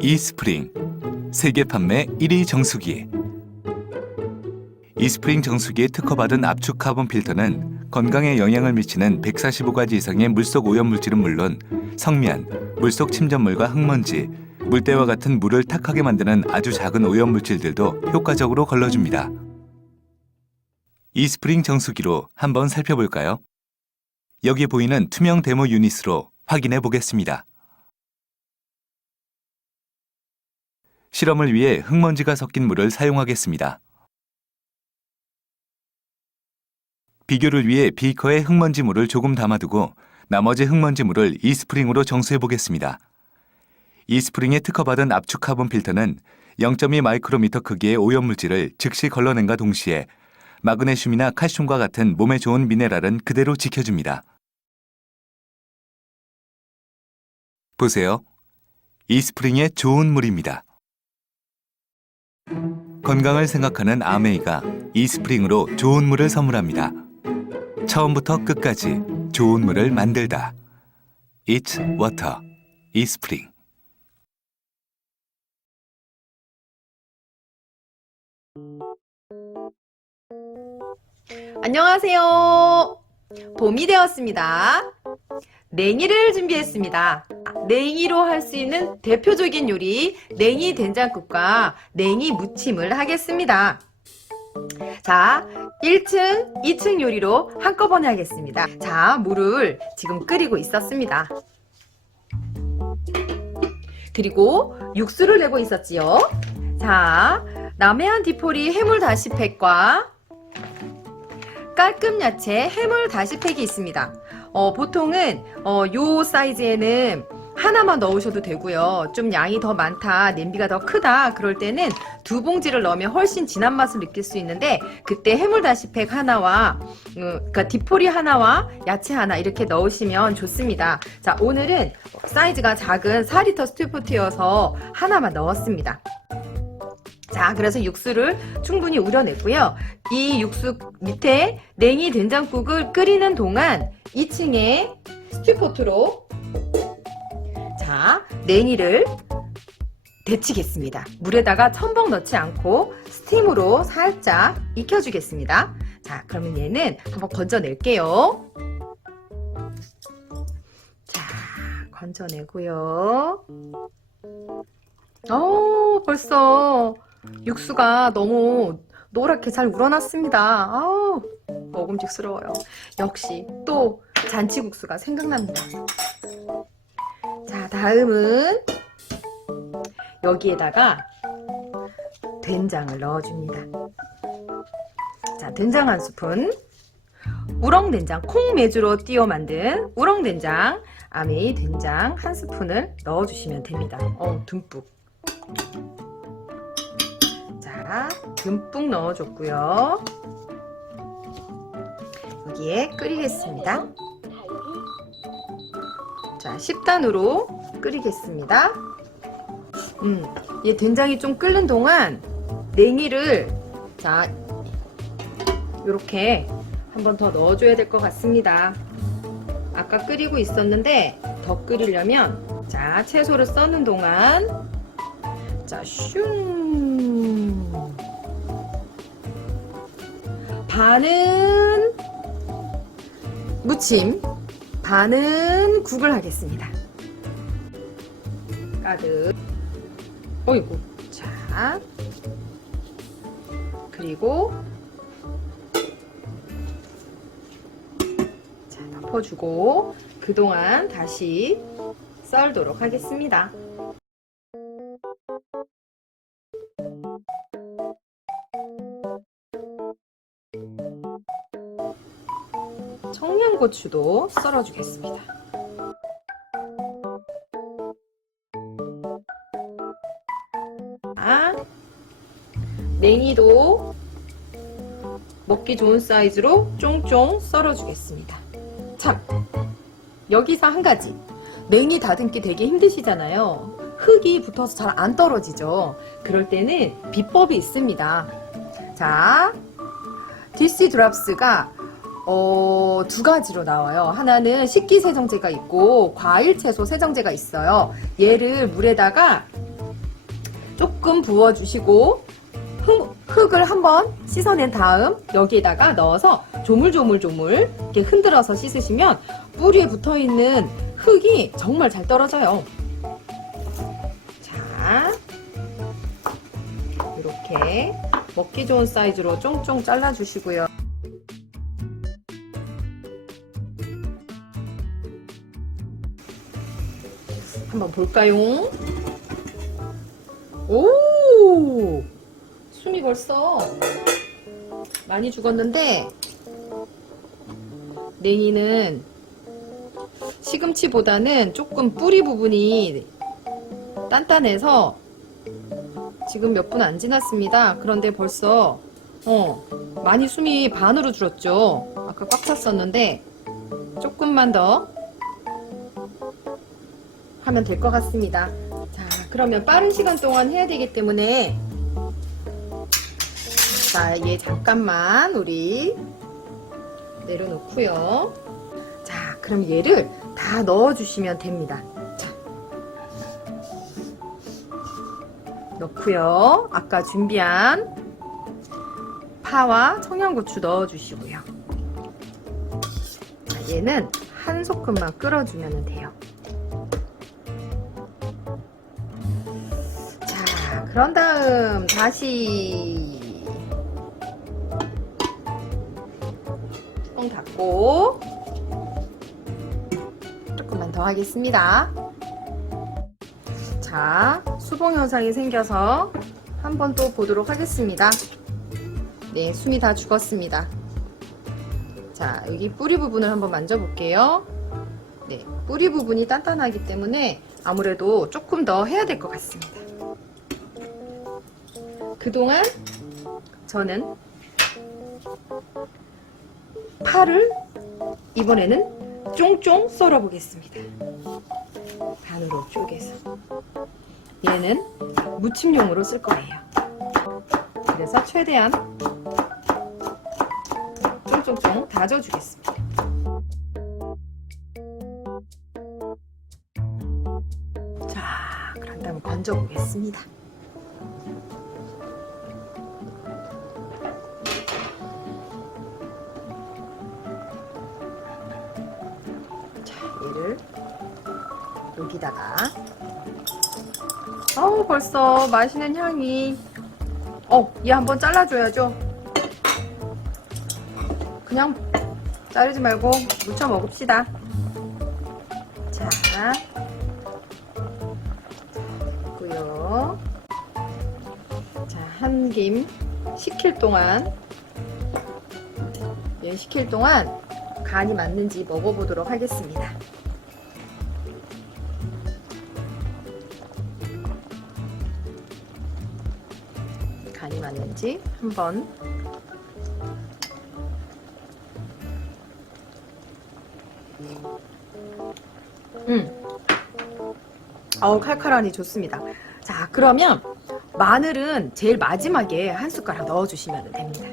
이스프링 세계 판매 1위 정수기. 이스프링 정수기의 특허받은 압축 카본 필터는 건강에 영향을 미치는 145가지 이상의 물속 오염물질은 물론 성면, 물속 침전물과 흙먼지, 물때와 같은 물을 탁하게 만드는 아주 작은 오염물질들도 효과적으로 걸러줍니다. 이스프링 정수기로 한번 살펴볼까요? 여기 보이는 투명 데모 유닛으로 확인해 보겠습니다. 실험을 위해 흙먼지가 섞인 물을 사용하겠습니다. 비교를 위해 비커에 흙먼지 물을 조금 담아두고 나머지 흙먼지 물을 이스프링으로 정수해 보겠습니다. 이스프링에 특허받은 압축 카본 필터는 0.2 마이크로미터 크기의 오염물질을 즉시 걸러낸과 동시에 마그네슘이나 칼슘과 같은 몸에 좋은 미네랄은 그대로 지켜줍니다. 보세요. 이스프링의 좋은 물입니다. 건강을 생각하는 아메이가 이스프링으로 좋은 물을 선물합니다. 처음부터 끝까지 좋은 물을 만들다. It's water. 이스프링. 안녕하세요. 봄이 되었습니다. 냉이를 준비했습니다. 냉이로 할 수 있는 대표적인 요리 냉이 된장국과 냉이 무침을 하겠습니다. 자, 1층, 2층 요리로 한꺼번에 하겠습니다. 자, 물을 지금 끓이고 있었습니다. 그리고 육수를 내고 있었지요. 자, 남해안 디포리 해물 다시팩과 깔끔 야채 해물 다시팩이 있습니다. 보통은 요 사이즈에는 하나만 넣으셔도 되고요. 좀 양이 더 많다, 냄비가 더 크다 그럴 때는 2봉지를 넣으면 훨씬 진한 맛을 느낄 수 있는데 그때 해물 다시팩 하나와 그러니까 디포리 하나와 야채 하나 이렇게 넣으시면 좋습니다. 자, 오늘은 사이즈가 작은 4리터 스튜포트여서 하나만 넣었습니다. 자, 그래서 육수를 충분히 우려냈고요. 이 육수 밑에 냉이 된장국을 끓이는 동안 2층에 스튜포트로 자, 냉이를 데치겠습니다. 물에다가 첨벙 넣지 않고 스팀으로 살짝 익혀주겠습니다. 자, 그러면 얘는 한번 건져낼게요. 자, 건져내고요. 벌써 육수가 너무 노랗게 잘 우러났습니다. 먹음직스러워요. 역시 또 잔치국수가 생각납니다. 자, 다음은 여기에다가 된장을 넣어줍니다. 자, 된장 한 스푼, 우렁된장, 콩매주로 띄워 만든 우렁된장, 아메이 된장 한 스푼을 넣어주시면 됩니다. 듬뿍. 자, 듬뿍 넣어줬고요. 여기에 끓이겠습니다. 자, 10단으로 끓이겠습니다. 이 된장이 좀 끓는 동안 냉이를 자, 이렇게 한 번 더 넣어줘야 될 것 같습니다. 아까 끓이고 있었는데 더 끓이려면 자, 채소를 써는 동안 자, 슝 반은 무침, 반은 국을 하겠습니다. 가득. 어이구. 자, 그리고 자, 덮어주고 그동안 다시 썰도록 하겠습니다. 청양고추도 썰어주겠습니다. 냉이도 먹기 좋은 사이즈로 쫑쫑 썰어주겠습니다. 참, 여기서 한 가지. 냉이 다듬기 되게 힘드시잖아요. 흙이 붙어서 잘 안 떨어지죠. 그럴 때는 비법이 있습니다. 자, DC 드랍스가 두 가지로 나와요. 하나는 식기세정제가 있고 과일 채소 세정제가 있어요. 얘를 물에다가 조금 부어주시고 흙을 한번 씻어낸 다음 여기에다가 넣어서 조물조물조물 이렇게 흔들어서 씻으시면 뿌리에 붙어있는 흙이 정말 잘 떨어져요. 자, 이렇게 먹기 좋은 사이즈로 쫑쫑 잘라주시고요. 한번 볼까요? 오! 숨이 벌써 많이 죽었는데 냉이는 시금치보다는 조금 뿌리 부분이 단단해서 지금 몇 분 안 지났습니다. 그런데 벌써 많이 숨이 반으로 줄었죠. 아까 꽉 찼었는데 조금만 더 하면 될 것 같습니다. 자, 그러면 빠른 시간 동안 해야 되기 때문에 자, 얘 잠깐만 우리 내려놓고요. 자, 그럼 얘를 다 넣어주시면 됩니다. 자, 넣고요. 아까 준비한 파와 청양고추 넣어주시고요. 자, 얘는 한 소끔만 끓여주면 돼요. 자, 그런 다음 다시 뚜껑 닫고 조금만 더 하겠습니다. 자, 수봉 현상이 생겨서 한번 또 보도록 하겠습니다. 네, 숨이 다 죽었습니다. 자, 여기 뿌리 부분을 한번 만져볼게요. 네, 뿌리 부분이 단단하기 때문에 아무래도 조금 더 해야 될 것 같습니다. 그동안 저는 파를 이번에는 쫑쫑 썰어 보겠습니다. 반으로 쪼개서 얘는 무침용으로 쓸 거예요. 그래서 최대한 쫑쫑쫑 다져주겠습니다. 자, 그런 다음에 건져 보겠습니다. 얘를 여기다가 벌써 맛있는 향이 얘 한번 잘라줘야죠. 그냥 자르지 말고 무쳐 먹읍시다. 자, 됐고요. 자, 한 김 식힐 동안 얘 식힐 동안 간이 맞는지 먹어보도록 하겠습니다. 간이 맞는지 한번 칼칼하니 좋습니다. 자, 그러면 마늘은 제일 마지막에 한 숟가락 넣어주시면 됩니다.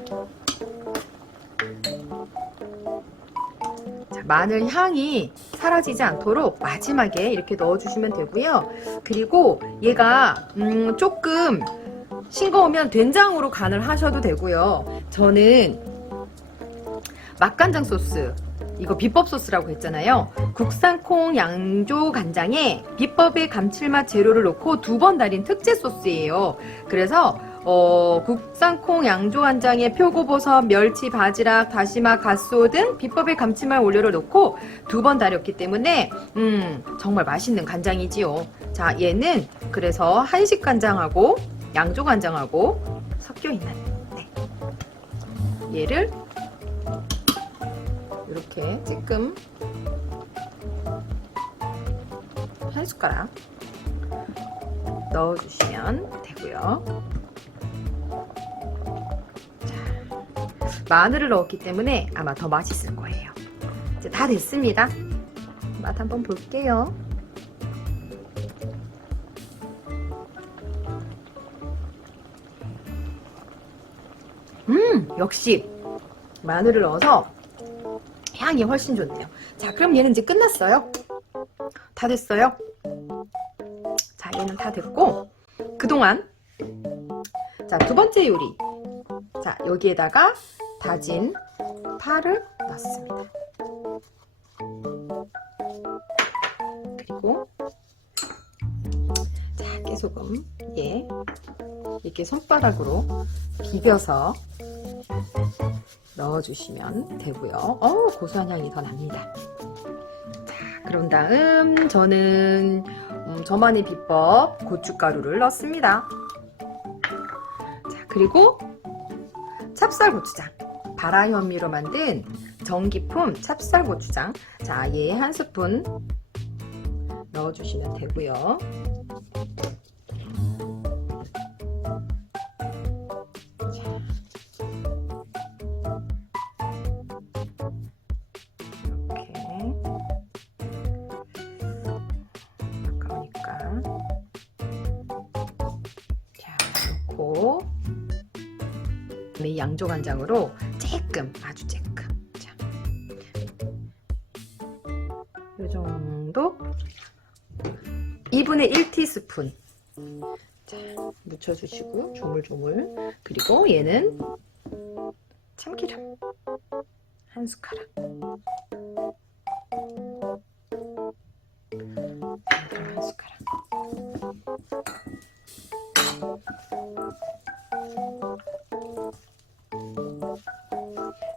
자, 마늘 향이 사라지지 않도록 마지막에 이렇게 넣어주시면 되고요. 그리고 얘가 조금 싱거우면 된장으로 간을 하셔도 되고요. 저는 맛간장 소스, 이거 비법 소스라고 했잖아요. 국산 콩 양조 간장에 비법의 감칠맛 재료를 넣고 2번 달인 특제 소스예요. 그래서 국산 콩 양조 간장에 표고버섯, 멸치, 바지락, 다시마, 갓소 등 비법의 감칠맛 원료를 넣고 2번 달였기 때문에 정말 맛있는 간장이지요. 자, 얘는 그래서 한식 간장하고 양조 간장하고 섞여 있는 얘를 이렇게 찔끔 한 숟가락 넣어주시면 되고요. 자, 마늘을 넣었기 때문에 아마 더 맛있을 거예요. 이제 다 됐습니다. 맛 한번 볼게요. 역시 마늘을 넣어서 향이 훨씬 좋네요. 자, 그럼 얘는 이제 끝났어요. 다 됐어요. 자, 얘는 다 됐고, 그동안, 자, 두 번째 요리. 자, 여기에다가 다진 파를 넣습니다. 그리고, 자, 깨소금. 예. 이렇게 손바닥으로 비벼서 넣어주시면 되고요. 고소한 향이 더 납니다. 자, 그런 다음 저는 저만의 비법 고춧가루를 넣습니다. 자, 그리고 찹쌀고추장, 발화현미로 만든 전기품 찹쌀고추장. 자, 얘 한 스푼 넣어주시면 되고요. 아까우니까 자, 넣고 이 양조간장으로 조금, 아주 조금, 자, 이 정도 2분의 1티스푼 자, 묻혀주시고 조물조물. 그리고 얘는 참기름 한 숟가락. 한 숟가락.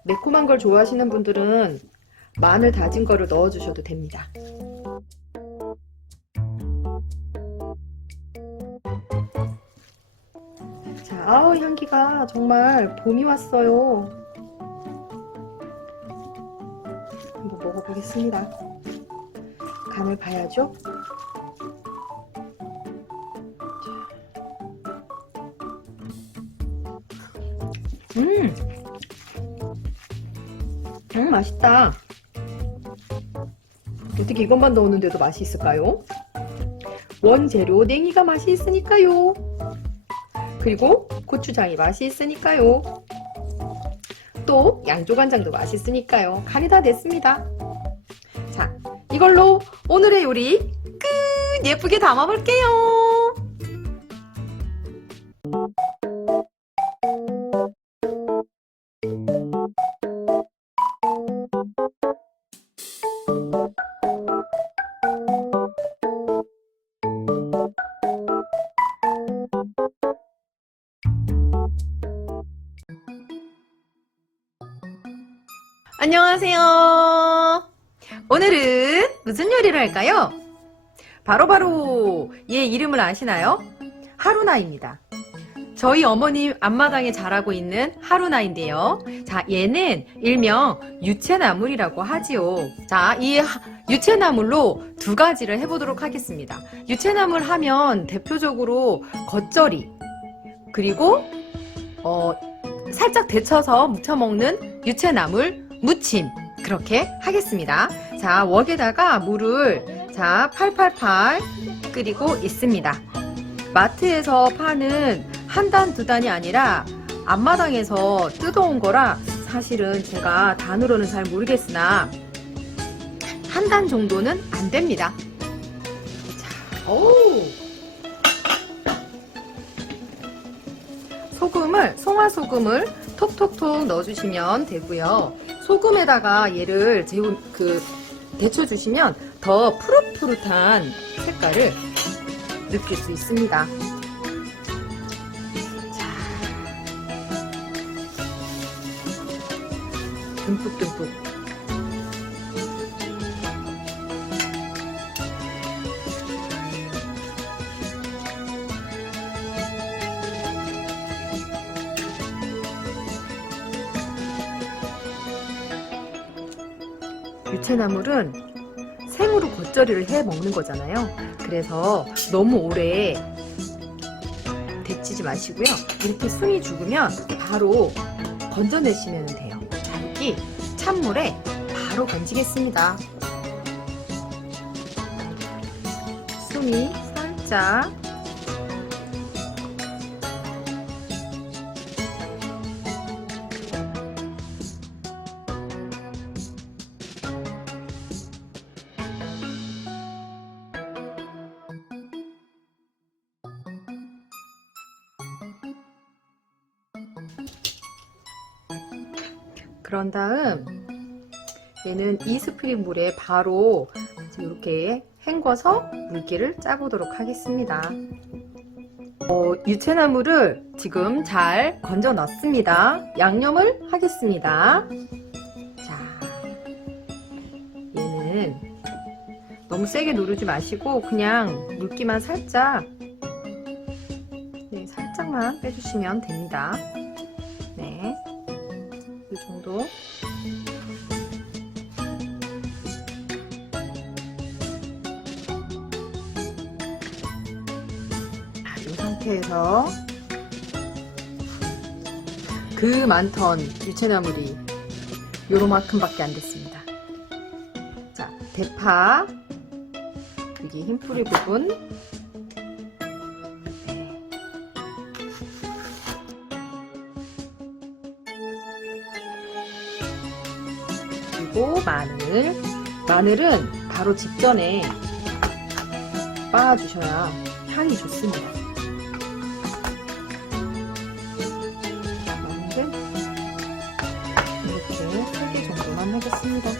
매콤한 걸 좋아하시는 분들은 마늘 다진 거를 넣어주셔도 됩니다. 자, 아우, 향기가 정말 봄이 왔어요. 한번 먹어보겠습니다. 간을 봐야죠. 맛있다. 어떻게 이것만 넣었는데도 맛이 있을까요? 원재료 냉이가 맛이 있으니까요. 그리고 고추장이 맛이 있으니까요. 또 양조간장도 맛있으니까요. 간이 다 됐습니다. 자, 이걸로 오늘의 요리 끝! 예쁘게 담아볼게요. 안녕하세요. 오늘은 무슨 요리를 할까요? 바로바로 얘 이름을 아시나요? 하루나입니다. 저희 어머님 앞마당에 자라고 있는 하루나인데요. 자, 얘는 일명 유채나물이라고 하지요. 자, 이 유채나물로 두 가지를 해보도록 하겠습니다. 유채나물 하면 대표적으로 겉절이, 그리고 살짝 데쳐서 무쳐 먹는 유채나물 무침, 그렇게 하겠습니다. 자, 웍에다가 물을 자 팔팔팔 끓이고 있습니다. 마트에서 파는 한 단, 두 단이 아니라 앞마당에서 뜯어온 거라 사실은 제가 단으로는 잘 모르겠으나 한 단 정도는 안 됩니다. 자, 소금을, 송화소금을 톡톡톡 넣어주시면 되고요. 소금에다가 얘를 데쳐주시면 더 푸릇푸릇한 색깔을 느낄 수 있습니다. 자, 듬뿍듬뿍. 유채나물은 생으로 겉절이를 해 먹는 거잖아요. 그래서 너무 오래 데치지 마시고요. 이렇게 숨이 죽으면 바로 건져내시면 돼요. 자, 여기 찬물에 바로 건지겠습니다. 숨이 살짝 그런 다음 얘는 이스프링 물에 바로 이렇게 헹궈서 물기를 짜보도록 하겠습니다. 유채나물을 지금 잘 건져 넣습니다. 양념을 하겠습니다. 자, 얘는 너무 세게 누르지 마시고 그냥 물기만 살짝, 네, 살짝만 빼주시면 됩니다. 네, 이 정도. 이 상태에서 그 많던 유채나물이 요만큼밖에 안 됐습니다. 자, 대파, 여기 흰뿌리 부분, 네. 그리고 마늘은 바로 직전에 빻아주셔야 향이 좋습니다. 이렇게 3개 정도만 하겠습니다.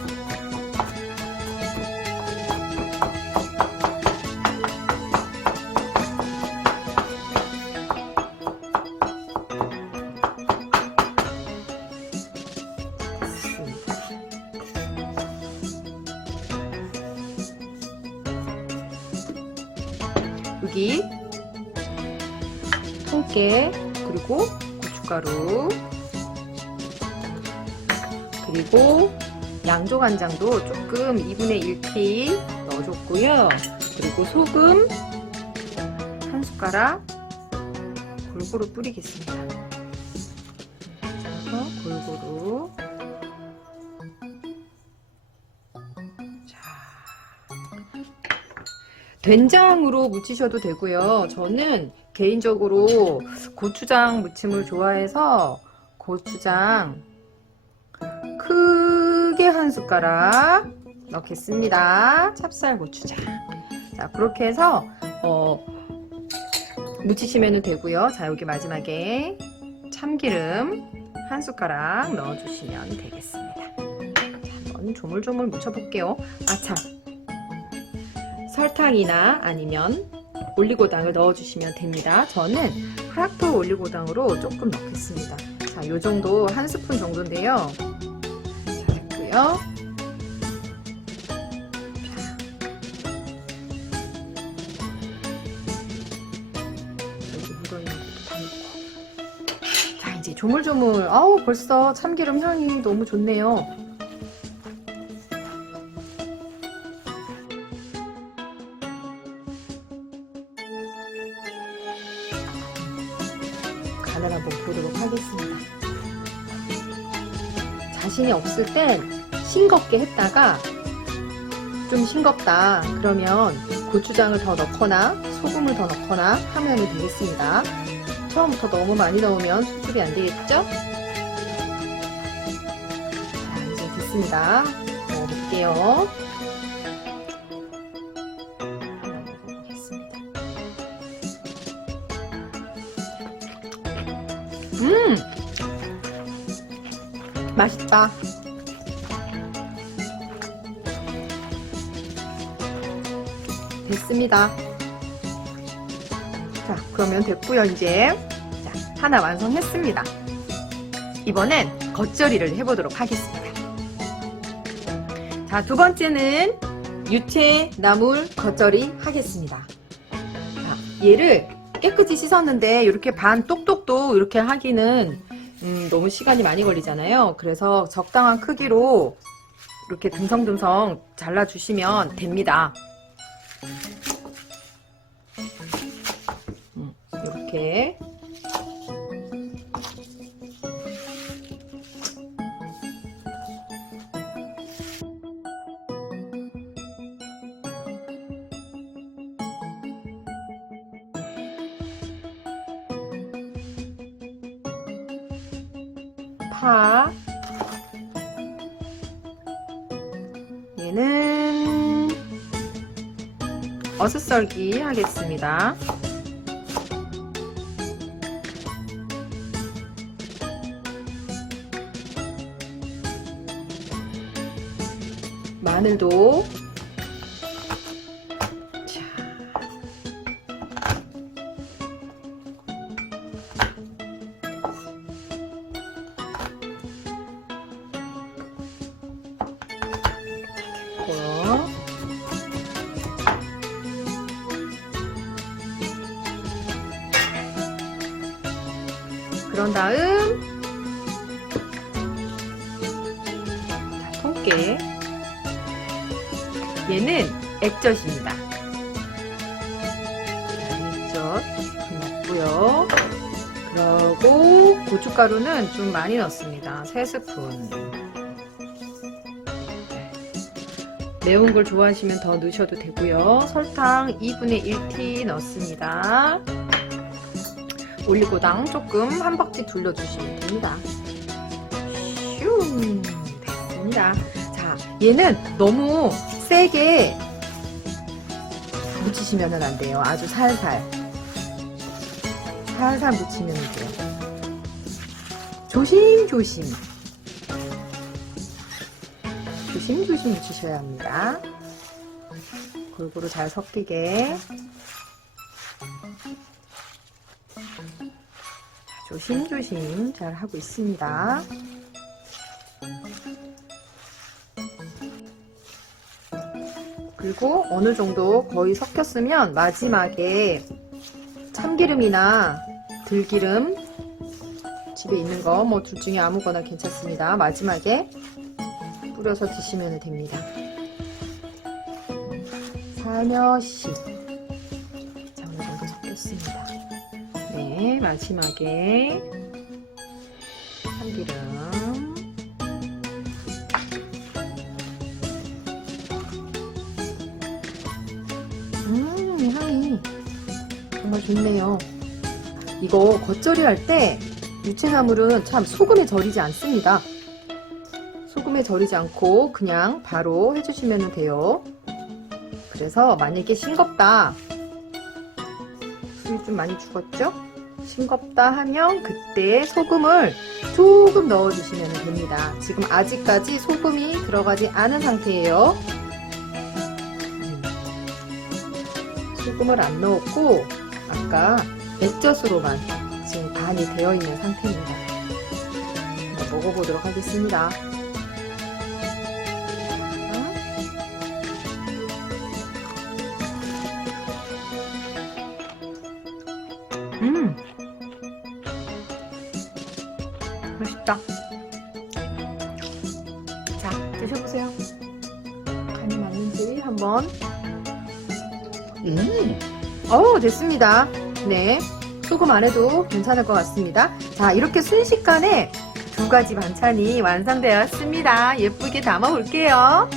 여기 통깨, 그리고 고춧가루, 그리고 양조간장도 조금 2분의 1티 넣어줬고요. 그리고 소금 한 숟가락 골고루 뿌리겠습니다. 그래서 골고루. 자, 된장으로 무치셔도 되고요. 저는 개인적으로 고추장 무침을 좋아해서 고추장 크게 한 숟가락 넣겠습니다. 찹쌀 고추장. 자, 그렇게 해서 무치시면 되고요. 자, 여기 마지막에 참기름 한 숟가락 넣어주시면 되겠습니다. 자, 한번 조물조물 무쳐볼게요. 아, 참. 설탕이나 아니면 올리고당을 넣어주시면 됩니다. 저는 프락토 올리고당으로 조금 넣겠습니다. 자, 요 정도 한 스푼 정도인데요. 자, 됐고요. 여기 묻어있는 것도 다 넣고. 자, 이제 조물조물. 아우, 벌써 참기름 향이 너무 좋네요. 간을 한번 보도록 하겠습니다. 자신이 없을 땐 싱겁게 했다가 좀 싱겁다 그러면 고추장을 더 넣거나 소금을 더 넣거나 하면 되겠습니다. 처음부터 너무 많이 넣으면 수습이 안 되겠죠? 자, 이제 됐습니다. 넣어볼게요. 맛있다. 됐습니다. 자, 그러면 됐고요. 이제 자, 하나 완성했습니다. 이번엔 겉절이를 해보도록 하겠습니다. 자, 두 번째는 유채나물 겉절이 하겠습니다. 자, 얘를 깨끗이 씻었는데 이렇게 반 똑똑도 이렇게 하기는 너무 시간이 많이 걸리잖아요. 그래서 적당한 크기로 이렇게 듬성듬성 잘라주시면 됩니다. 이렇게. 파, 얘는 어슷썰기 하겠습니다. 마늘도. 자. 됐고요. 그런 다음 자, 통깨. 얘는 액젓입니다. 액젓 넣고요. 그리고 고춧가루는 좀 많이 넣습니다. 3스푼. 매운 걸 좋아하시면 더 넣으셔도 되고요. 설탕 2분의 1티 넣습니다. 올리고당 조금 한 바퀴 둘러주시면 됩니다. 슝! 됐습니다. 자, 얘는 너무 세게 묻히시면 안 돼요. 아주 살살. 살살 묻히면 돼요. 조심조심. 조심조심 묻히셔야 합니다. 골고루 잘 섞이게. 조심조심 잘 하고 있습니다. 그리고 어느 정도 거의 섞였으면 마지막에 참기름이나 들기름 집에 있는 거 뭐 둘 중에 아무거나 괜찮습니다. 마지막에 뿌려서 드시면 됩니다. 살며시. 자, 어느 정도 섞였습니다. 네, 마지막에 참기름. 향이 정말 좋네요. 이거 겉절이 할 때 유채나물은 참 소금에 절이지 않습니다. 소금에 절이지 않고 그냥 바로 해주시면 돼요. 그래서 만약에 싱겁다, 술이 좀 많이 죽었죠? 싱겁다 하면 그때 소금을 조금 넣어주시면 됩니다. 지금 아직까지 소금이 들어가지 않은 상태예요. 소금을 안 넣었고 아까 액젓으로만 지금 간이 되어 있는 상태입니다. 한번 먹어보도록 하겠습니다. 맛있다. 자, 드셔보세요. 간이 맞는지 한번. 됐습니다. 네, 소금 안 해도 괜찮을 것 같습니다. 자, 이렇게 순식간에 2가지 반찬이 완성되었습니다. 예쁘게 담아 볼게요.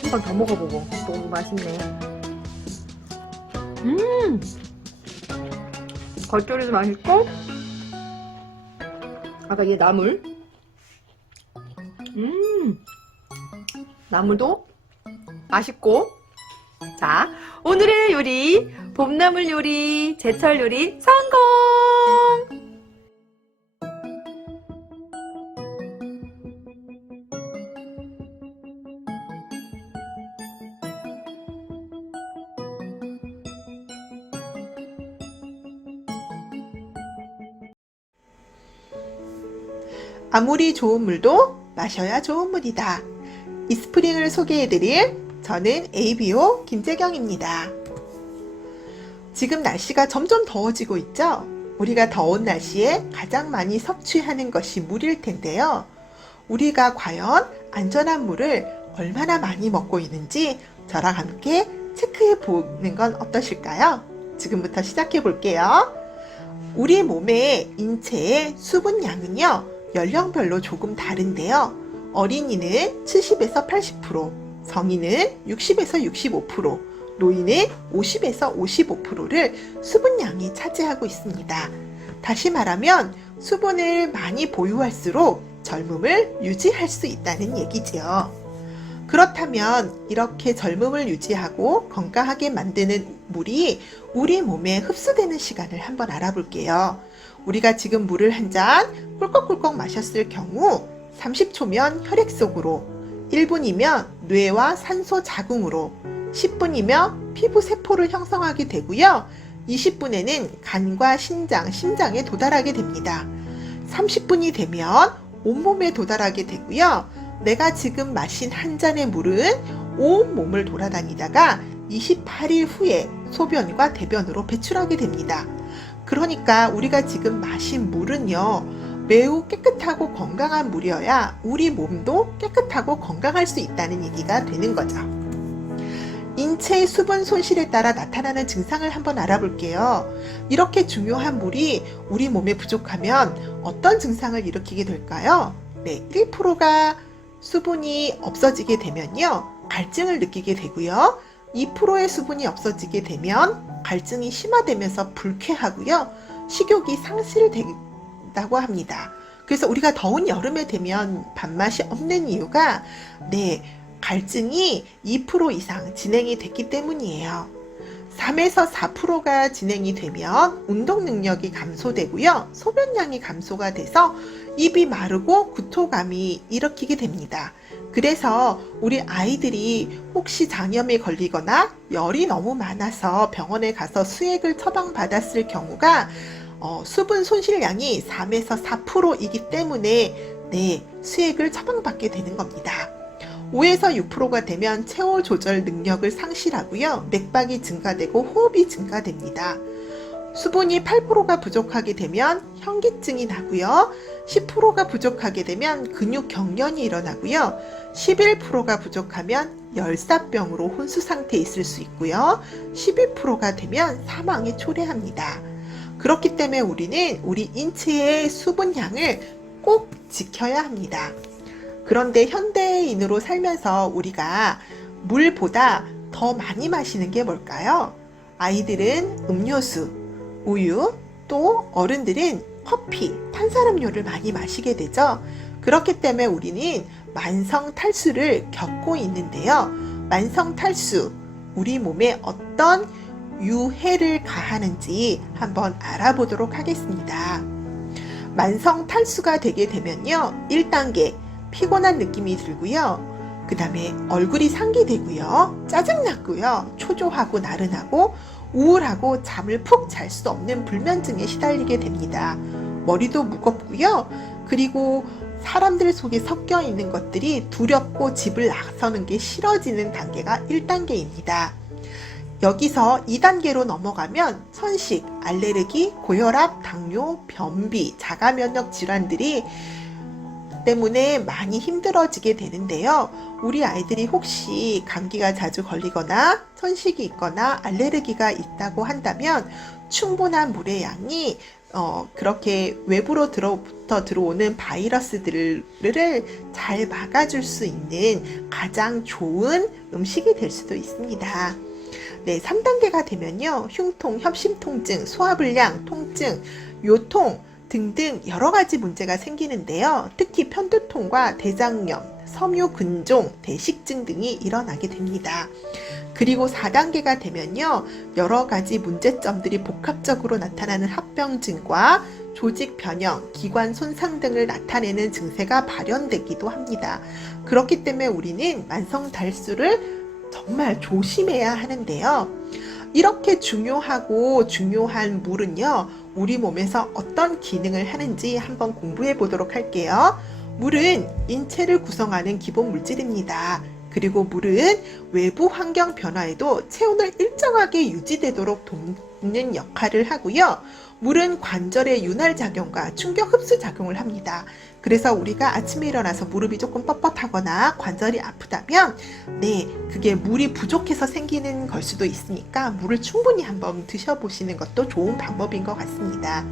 한 번 더 먹어보고. 너무 맛있네. 겉절이도 맛있고, 아까 얘 나물. 나물도 맛있고. 자, 오늘의 요리, 봄나물 요리, 제철 요리 성공! 아무리 좋은 물도 마셔야 좋은 물이다. 이스프링을 소개해드릴 저는 ABO 김재경입니다. 지금 날씨가 점점 더워지고 있죠? 우리가 더운 날씨에 가장 많이 섭취하는 것이 물일 텐데요. 우리가 과연 안전한 물을 얼마나 많이 먹고 있는지 저랑 함께 체크해 보는 건 어떠실까요? 지금부터 시작해 볼게요. 우리 몸의 인체의 수분 양은요, 연령별로 조금 다른데요. 어린이는 70에서 80%, 성인은 60에서 65%, 노인은 50에서 55%를 수분량이 차지하고 있습니다. 다시 말하면 수분을 많이 보유할수록 젊음을 유지할 수 있다는 얘기지요. 그렇다면 이렇게 젊음을 유지하고 건강하게 만드는 물이 우리 몸에 흡수되는 시간을 한번 알아볼게요. 우리가 지금 물을 한 잔 꿀꺽꿀꺽 마셨을 경우 30초면 혈액 속으로, 1분이면 뇌와 산소 자궁으로, 10분이면 피부 세포를 형성하게 되고요. 20분에는 간과 신장, 심장에 도달하게 됩니다. 30분이 되면 온몸에 도달하게 되고요. 내가 지금 마신 한 잔의 물은 온 몸을 돌아다니다가 28일 후에 소변과 대변으로 배출하게 됩니다. 그러니까 우리가 지금 마신 물은요, 매우 깨끗하고 건강한 물이어야 우리 몸도 깨끗하고 건강할 수 있다는 얘기가 되는 거죠. 인체의 수분 손실에 따라 나타나는 증상을 한번 알아볼게요. 이렇게 중요한 물이 우리 몸에 부족하면 어떤 증상을 일으키게 될까요? 네, 1%가 수분이 없어지게 되면요, 갈증을 느끼게 되고요. 2%의 수분이 없어지게 되면 갈증이 심화되면서 불쾌하고요. 식욕이 상실된다고 합니다. 그래서 우리가 더운 여름에 되면 밥맛이 없는 이유가 갈증이 2% 이상 진행이 됐기 때문이에요. 3에서 4%가 진행이 되면 운동 능력이 감소되고요. 소변량이 감소가 돼서 입이 마르고 구토감이 일으키게 됩니다. 그래서 우리 아이들이 혹시 장염에 걸리거나 열이 너무 많아서 병원에 가서 수액을 처방받았을 경우가 수분 손실량이 3에서 4%이기 때문에 수액을 처방받게 되는 겁니다. 5에서 6%가 되면 체온 조절 능력을 상실하고요. 맥박이 증가되고 호흡이 증가됩니다. 수분이 8%가 부족하게 되면 현기증이 나고요. 10%가 부족하게 되면 근육 경련이 일어나고요. 11%가 부족하면 열사병으로 혼수 상태에 있을 수 있고요. 12%가 되면 사망에 초래합니다. 그렇기 때문에 우리는 우리 인체의 수분량을 꼭 지켜야 합니다. 그런데 현대인으로 살면서 우리가 물보다 더 많이 마시는 게 뭘까요? 아이들은 음료수, 우유, 또 어른들은 커피, 탄산음료를 많이 마시게 되죠. 그렇기 때문에 우리는 만성 탈수를 겪고 있는데요. 만성 탈수, 우리 몸에 어떤 유해를 가하는지 한번 알아보도록 하겠습니다. 만성 탈수가 되게 되면요, 1단계 피곤한 느낌이 들고요. 그 다음에 얼굴이 상기되고요. 짜증났고요. 초조하고 나른하고 우울하고 잠을 푹 잘 수 없는 불면증에 시달리게 됩니다. 머리도 무겁고요. 그리고 사람들 속에 섞여 있는 것들이 두렵고 집을 나서는 게 싫어지는 단계가 1단계입니다. 여기서 2단계로 넘어가면 천식, 알레르기, 고혈압, 당뇨, 변비, 자가면역 질환들이 때문에 많이 힘들어지게 되는데요. 우리 아이들이 혹시 감기가 자주 걸리거나 천식이 있거나 알레르기가 있다고 한다면 충분한 물의 양이 그렇게 외부로부터 들어오는 바이러스들을 잘 막아줄 수 있는 가장 좋은 음식이 될 수도 있습니다. 3단계가 되면요, 흉통, 협심통증, 소화불량, 통증, 요통 등등 여러 가지 문제가 생기는데요. 특히 편두통과 대장염, 섬유근종, 대식증 등이 일어나게 됩니다. 그리고 4단계가 되면요, 여러 가지 문제점들이 복합적으로 나타나는 합병증과 조직 변형, 기관 손상 등을 나타내는 증세가 발현되기도 합니다. 그렇기 때문에 우리는 만성 탈수를 정말 조심해야 하는데요. 이렇게 중요한 물은요, 우리 몸에서 어떤 기능을 하는지 한번 공부해 보도록 할게요. 물은 인체를 구성하는 기본 물질입니다. 그리고 물은 외부 환경 변화에도 체온을 일정하게 유지되도록 돕는 역할을 하고요. 물은 관절의 윤활 작용과 충격 흡수 작용을 합니다. 그래서 우리가 아침에 일어나서 무릎이 조금 뻣뻣하거나 관절이 아프다면 그게 물이 부족해서 생기는 걸 수도 있으니까 물을 충분히 한번 드셔보시는 것도 좋은 방법인 것 같습니다.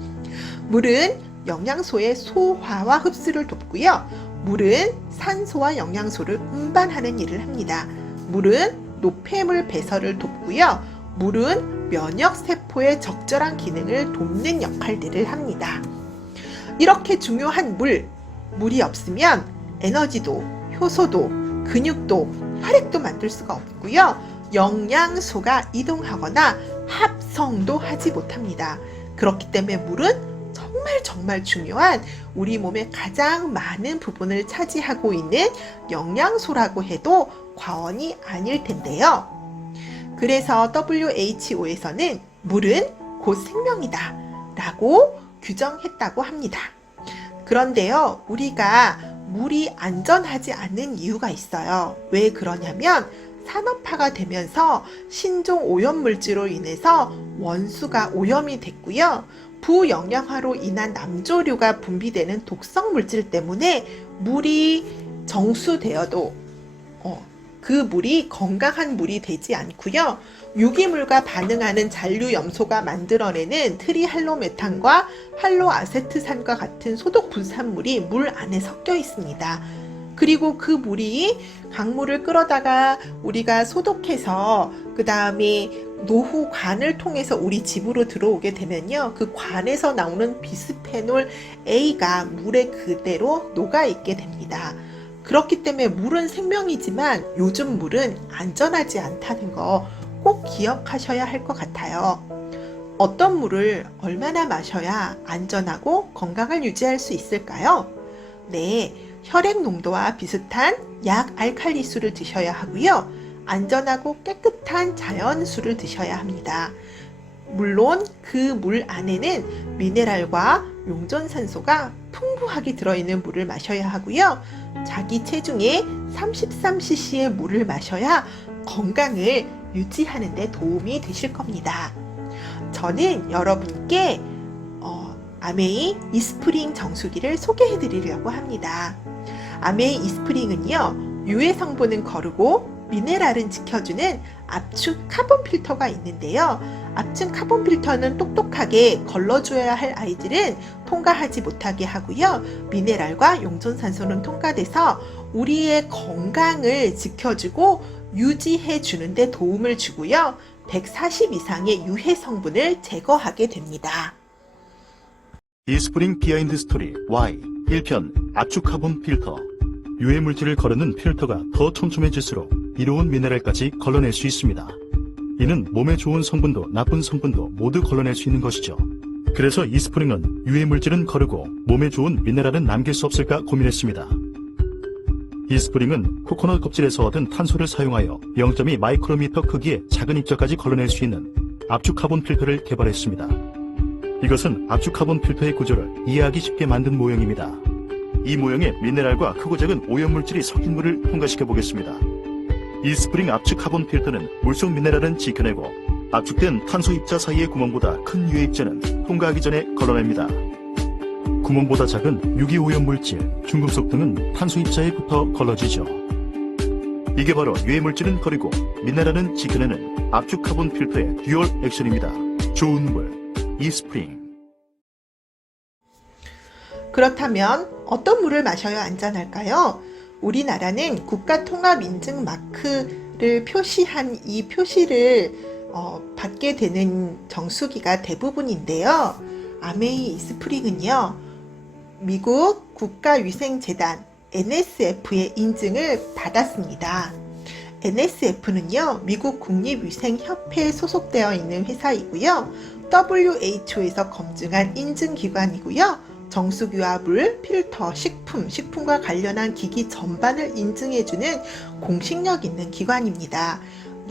물은 영양소의 소화와 흡수를 돕고요. 물은 산소와 영양소를 운반하는 일을 합니다. 물은 노폐물 배설을 돕고요. 물은 면역세포의 적절한 기능을 돕는 역할들을 합니다. 이렇게 중요한 물이 없으면 에너지도, 효소도, 근육도, 혈액도 만들 수가 없고요. 영양소가 이동하거나 합성도 하지 못합니다. 그렇기 때문에 물은 정말 중요한 우리 몸의 가장 많은 부분을 차지하고 있는 영양소라고 해도 과언이 아닐 텐데요. 그래서 WHO에서는 물은 곧 생명이다 라고 규정했다고 합니다. 그런데요, 우리가 물이 안전하지 않는 이유가 있어요. 왜 그러냐면 산업화가 되면서 신종 오염물질로 인해서 원수가 오염이 됐고요. 부영양화로 인한 남조류가 분비되는 독성 물질 때문에 물이 정수되어도 그 물이 건강한 물이 되지 않고요. 유기물과 반응하는 잔류염소가 만들어내는 트리할로메탄과 할로아세트산과 같은 소독 분산물이 물 안에 섞여 있습니다. 그리고 그 물이 강물을 끌어다가 우리가 소독해서 그 다음에 노후 관을 통해서 우리 집으로 들어오게 되면요. 그 관에서 나오는 비스페놀 A가 물에 그대로 녹아있게 됩니다. 그렇기 때문에 물은 생명이지만 요즘 물은 안전하지 않다는 거 꼭 기억하셔야 할 것 같아요. 어떤 물을 얼마나 마셔야 안전하고 건강을 유지할 수 있을까요? 네, 혈액 농도와 비슷한 약 알칼리수를 드셔야 하고요. 안전하고 깨끗한 자연수를 드셔야 합니다. 물론 그 물 안에는 미네랄과 용존산소가 풍부하게 들어있는 물을 마셔야 하고요. 자기 체중의 33cc의 물을 마셔야 건강을 유지하는 데 도움이 되실 겁니다. 저는 여러분께 아메이 이스프링 정수기를 소개해 드리려고 합니다. 아메이 이스프링은요, 유해 성분은 거르고 미네랄은 지켜주는 압축 카본 필터가 있는데요. 압축 카본 필터는 똑똑하게 걸러줘야 할 아이들은 통과하지 못하게 하고요. 미네랄과 용존산소는 통과돼서 우리의 건강을 지켜주고 유지해 주는데 도움을 주고요. 140 이상의 유해 성분을 제거하게 됩니다. 이스프링 비하인드 스토리 Y 1편 압축 카본 필터. 유해 물질을 거르는 필터가 더 촘촘해질수록 이로운 미네랄까지 걸러낼 수 있습니다. 이는 몸에 좋은 성분도 나쁜 성분도 모두 걸러낼 수 있는 것이죠. 그래서 이스프링은 유해 물질은 거르고 몸에 좋은 미네랄은 남길 수 없을까 고민했습니다. 이스프링은 코코넛 껍질에서 얻은 탄소를 사용하여 0.2 마이크로미터 크기의 작은 입자까지 걸러낼 수 있는 압축 카본 필터를 개발했습니다. 이것은 압축 카본 필터의 구조를 이해하기 쉽게 만든 모형입니다. 이 모형에 미네랄과 크고 작은 오염물질이 섞인 물을 통과시켜 보겠습니다. 이스프링 압축 카본 필터는 물속 미네랄은 지켜내고 압축된 탄소 입자 사이의 구멍보다 큰 유해 입자는 통과하기 전에 걸러냅니다. 구멍보다 작은 유기 오염물질, 중금속 등은 탄소 입자에 붙어 걸러지죠. 이게 바로 유해 물질은 거리고 미네랄은 지켜내는 압축 카본 필터의 듀얼 액션입니다. 좋은 물, 이스프링. 그렇다면 어떤 물을 마셔야 안전할까요? 우리나라는 국가통합인증 마크를 표시한 이 표시를 받게 되는 정수기가 대부분인데요. 아메이 이스프링은요, 미국 국가위생재단 NSF의 인증을 받았습니다. NSF는요, 미국 국립위생협회에 소속되어 있는 회사이고요. WHO에서 검증한 인증기관이고요. 정수기와 물, 필터, 식품과 관련한 기기 전반을 인증해주는 공식력 있는 기관입니다.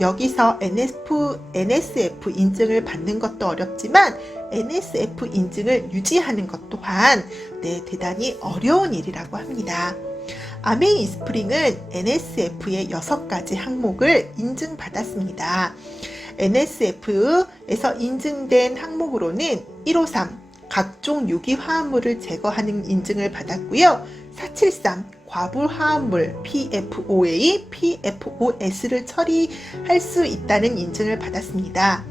여기서 NSF 인증을 받는 것도 어렵지만 NSF 인증을 유지하는 것 또한 대단히 어려운 일이라고 합니다. 아메이 이스프링은 NSF의 6가지 항목을 인증받았습니다. NSF에서 인증된 항목으로는 153 각종 유기화합물을 제거하는 인증을 받았고요. 473 과불화합물 PFOA, PFOS를 처리할 수 있다는 인증을 받았습니다.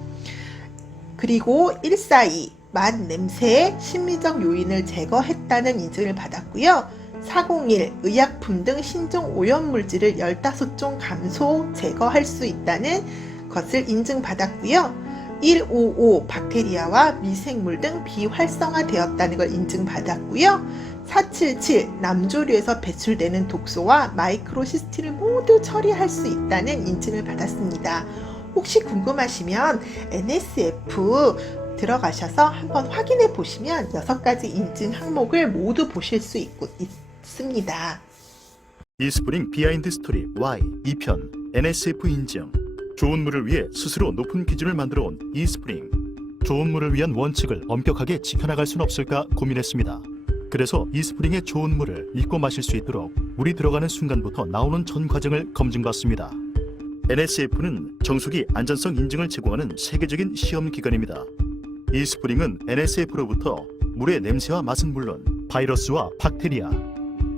그리고 142 맛, 냄새, 심미적 요인을 제거했다는 인증을 받았고요. 401 의약품 등 신종 오염물질을 15종 감소, 제거할 수 있다는 것을 인증받았고요. 155 박테리아와 미생물 등 비활성화되었다는 걸 인증받았고요. 477 남조류에서 배출되는 독소와 마이크로시스틴을 모두 처리할 수 있다는 인증을 받았습니다. 혹시 궁금하시면 NSF 들어가셔서 한번 확인해 보시면 6가지 인증 항목을 모두 보실 수 있습니다. 이스프링 비하인드 스토리 Y 2편 NSF 인증. 좋은 물을 위해 스스로 높은 기준을 만들어 온 이스프링. 좋은 물을 위한 원칙을 엄격하게 지켜나갈 순 없을까 고민했습니다. 그래서 이스프링의 좋은 물을 믿고 마실 수 있도록 물이 들어가는 순간부터 나오는 전 과정을 검증받습니다. NSF는 정수기 안전성 인증을 제공하는 세계적인 시험 기관입니다. 이스프링은 NSF로부터 물의 냄새와 맛은 물론 바이러스와 박테리아,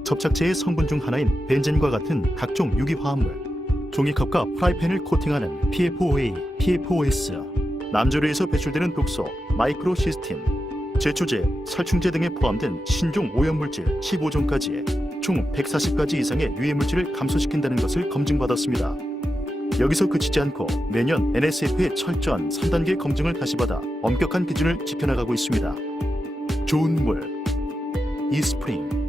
접착제의 성분 중 하나인 벤젠과 같은 각종 유기화합물, 종이컵과 프라이팬을 코팅하는 PFOA, PFOS, 남조류에서 배출되는 독소, 마이크로시스틴, 제초제, 살충제 등에 포함된 신종 오염물질 15종까지 총 140가지 이상의 유해물질을 감소시킨다는 것을 검증받았습니다. 여기서 그치지 않고 매년 NSF의 철저한 3단계 검증을 다시 받아 엄격한 기준을 지켜나가고 있습니다. 좋은 물, 이스프링.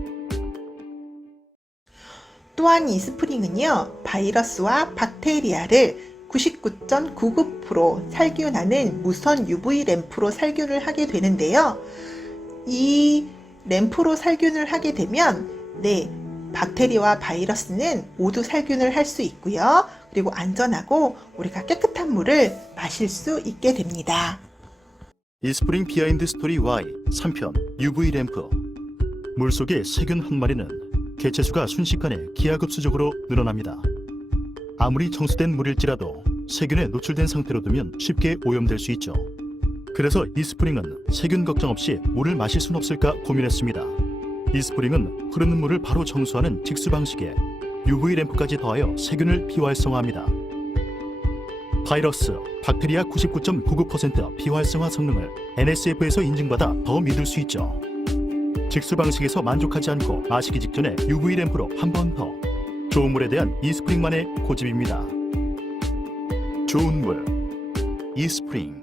또한 이스프링은요, 바이러스와 박테리아를 99.99% 살균하는 무선 UV 램프로 살균을 하게 되는데요. 이 램프로 살균을 하게 되면 박테리아와 바이러스는 모두 살균을 할 수 있고요. 그리고 안전하고 우리가 깨끗한 물을 마실 수 있게 됩니다. 이스프링 비하인드 스토리 Y 3편 UV 램프. 물속의 세균 한 마리는 개체수가 순식간에 기하급수적으로 늘어납니다. 아무리 청소된 물일지라도 세균에 노출된 상태로 두면 쉽게 오염될 수 있죠. 그래서 이스프링은 세균 걱정 없이 물을 마실 순 없을까 고민했습니다. 이스프링은 흐르는 물을 바로 정수하는 직수 방식에 UV 램프까지 더하여 세균을 비활성화합니다. 바이러스, 박테리아 99.99% 비활성화 성능을 NSF에서 인증받아 더 믿을 수 있죠. 직수 방식에서 만족하지 않고 마시기 직전에 UV 램프로 한 번 더. 좋은 물에 대한 이스프링만의 고집입니다. 좋은 물, 이스프링.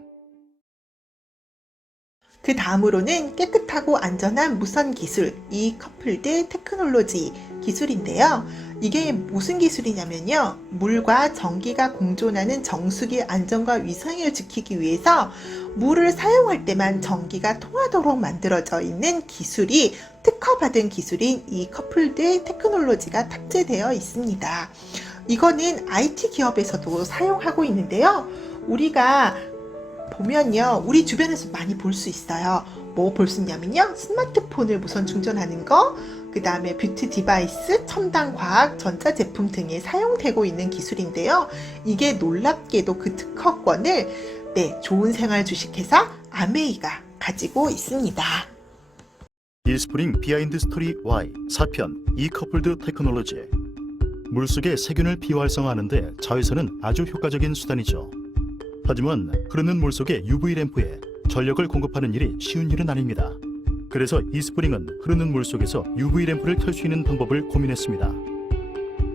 그 다음으로는 깨끗하고 안전한 무선 기술, 이 커플드 테크놀로지 기술인데요. 이게 무슨 기술이냐면요. 물과 전기가 공존하는 정수기 안전과 위생을 지키기 위해서 물을 사용할 때만 전기가 통하도록 만들어져 있는 기술이 특허받은 기술인 이 커플드 테크놀로지가 탑재되어 있습니다. 이거는 IT 기업에서도 사용하고 있는데요. 우리가 보면요, 우리 주변에서 많이 볼 수 있어요. 뭐 볼 수 있냐면요, 스마트폰을 무선 충전하는 거, 그 다음에 뷰티 디바이스, 첨단 과학, 전자제품 등에 사용되고 있는 기술인데요. 이게 놀랍게도 그 특허권을 좋은 생활 주식회사 아메이가 가지고 있습니다. 이스프링 비하인드 스토리 Y 4편 이커플드 테크놀로지. 물속의 세균을 비활성화하는데 자외선은 아주 효과적인 수단이죠. 하지만 흐르는 물속의 UV 램프에 전력을 공급하는 일이 쉬운 일은 아닙니다. 그래서 이스프링은 흐르는 물속에서 UV 램프를 켤 수 있는 방법을 고민했습니다.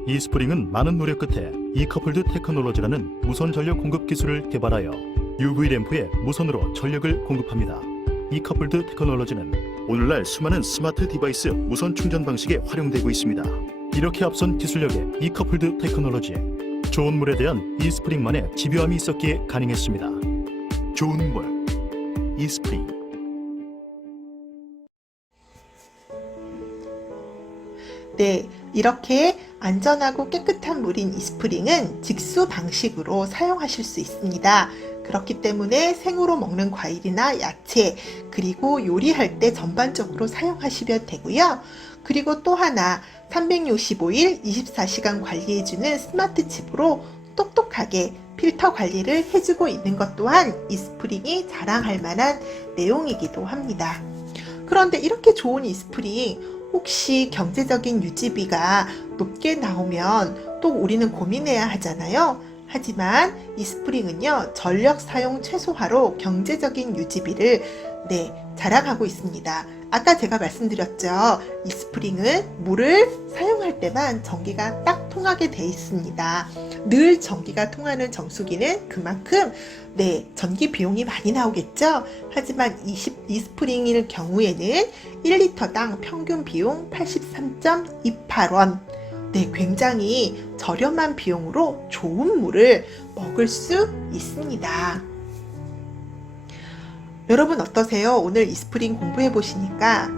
이스프링은 많은 노력 끝에 이커플드 테크놀로지라는 무선 전력 공급 기술을 개발하여 UV 램프에 무선으로 전력을 공급합니다. 이커플드 테크놀로지는 오늘날 수많은 스마트 디바이스 무선 충전 방식에 활용되고 있습니다. 이렇게 앞선 기술력의 이커플드 테크놀로지. 좋은 물에 대한 이스프링만의 집요함이 있었기에 가능했습니다. 좋은 물, 이스프링. 이렇게 안전하고 깨끗한 물인 이스프링은 직수 방식으로 사용하실 수 있습니다. 그렇기 때문에 생으로 먹는 과일이나 야채, 그리고 요리할 때 전반적으로 사용하시면 되고요. 그리고 또 하나, 365일 24시간 관리해주는 스마트 칩으로 똑똑하게 필터 관리를 해주고 있는 것 또한 이스프링이 자랑할 만한 내용이기도 합니다. 그런데 이렇게 좋은 이스프링, 혹시 경제적인 유지비가 높게 나오면 또 우리는 고민해야 하잖아요. 하지만 이스프링은요, 전력 사용 최소화로 경제적인 유지비를 자랑하고 있습니다. 아까 제가 말씀드렸죠. 이스프링은 물을 사용할 때만 전기가 딱 통하게 돼 있습니다. 늘 전기가 통하는 정수기는 그만큼 전기 비용이 많이 나오겠죠. 하지만 이스프링일 경우에는 1리터당 평균 비용 83.28원. 굉장히 저렴한 비용으로 좋은 물을 먹을 수 있습니다. 여러분 어떠세요? 오늘 이스프링 공부해 보시니까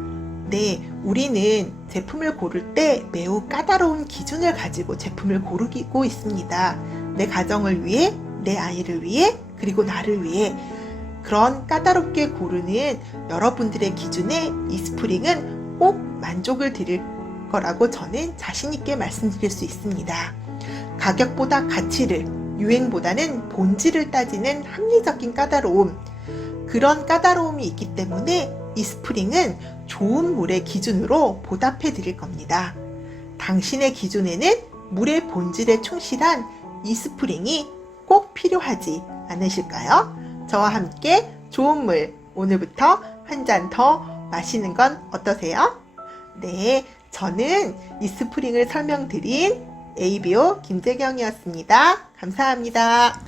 네, 우리는 제품을 고를 때 매우 까다로운 기준을 가지고 제품을 고르고 있습니다. 내 가정을 위해, 내 아이를 위해, 그리고 나를 위해 그런 까다롭게 고르는 여러분들의 기준에 이스프링은 꼭 만족을 드릴 거라고 저는 자신 있게 말씀드릴 수 있습니다. 가격보다 가치를, 유행보다는 본질을 따지는 합리적인 까다로움, 그런 까다로움이 있기 때문에 이스프링은 좋은 물의 기준으로 보답해 드릴 겁니다. 당신의 기준에는 물의 본질에 충실한 이스프링이 꼭 필요하지 않으실까요? 저와 함께 좋은 물 오늘부터 한 잔 더 마시는 건 어떠세요? 네, 저는 이스프링을 설명드린 ABO 김재경이었습니다. 감사합니다.